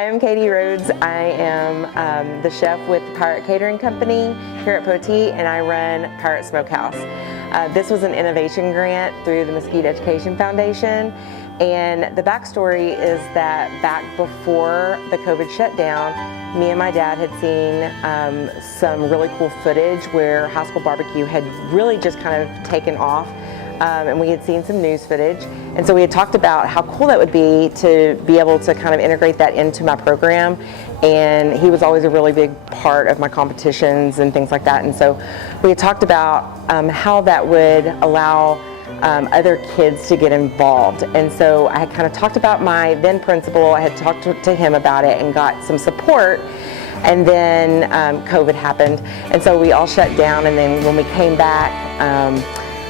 I'm Katie Rhodes. I am the chef with the Pirate Catering Company here at Poteet, and I run Pirate Smokehouse. This was an innovation grant through the Mesquite Education Foundation, and the backstory is that back before the COVID shutdown, me and my dad had seen some really cool footage where high school barbecue had really just kind of taken off. And we had seen some news footage, and so we had talked about how cool that would be to be able to kind of integrate that into my program. And he was always a really big part of my competitions and things like that, and so we had talked about how that would allow other kids to get involved. And so I had kind of talked about my then principal. I had talked to him about it and got some support. And then COVID happened, and so we all shut down. And then when we came back,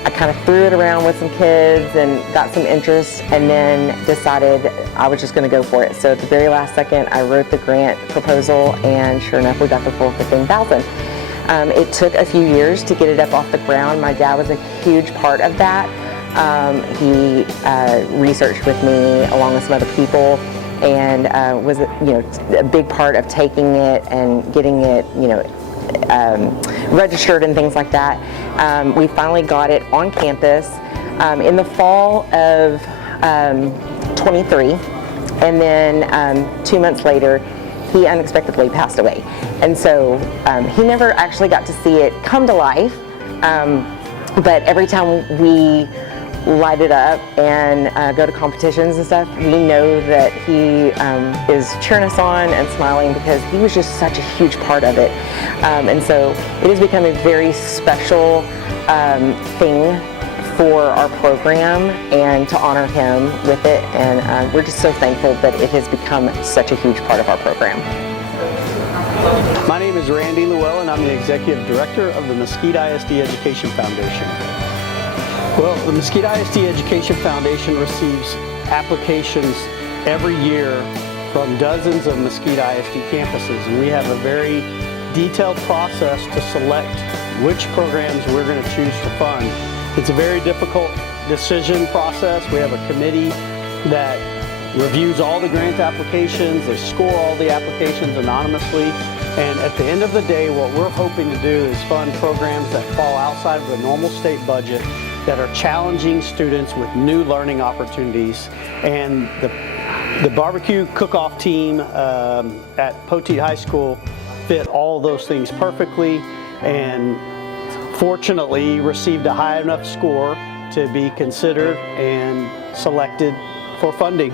I kind of threw it around with some kids and got some interest, and then decided I was just going to go for it. So at the very last second, I wrote the grant proposal, and sure enough, we got the full $15,000. It took a few years to get it up off the ground. My dad was a huge part of that. He researched with me along with some other people, and was a big part of taking it and getting it registered and things like that. We finally got it on campus in the fall of 23, and then 2 months later he unexpectedly passed away, and so he never actually got to see it come to life, but every time we light it up and go to competitions and stuff, we know that he is cheering us on and smiling, because he was just such a huge part of it. And so it has become a very special thing for our program, and to honor him with it. And we're just so thankful that it has become such a huge part of our program. My name is Randy Llewellyn. I'm the Executive Director of the Mesquite ISD Education Foundation. Well, the Mesquite ISD Education Foundation receives applications every year from dozens of Mesquite ISD campuses, and we have a very detailed process to select which programs we're going to choose to fund. It's a very difficult decision process. We have a committee that reviews all the grant applications. They score all the applications anonymously, and at the end of the day, what we're hoping to do is fund programs that fall outside of the normal state budget, that are challenging students with new learning opportunities. And the barbecue cook-off team at Poteet High School fit all those things perfectly, and fortunately received a high enough score to be considered and selected for funding.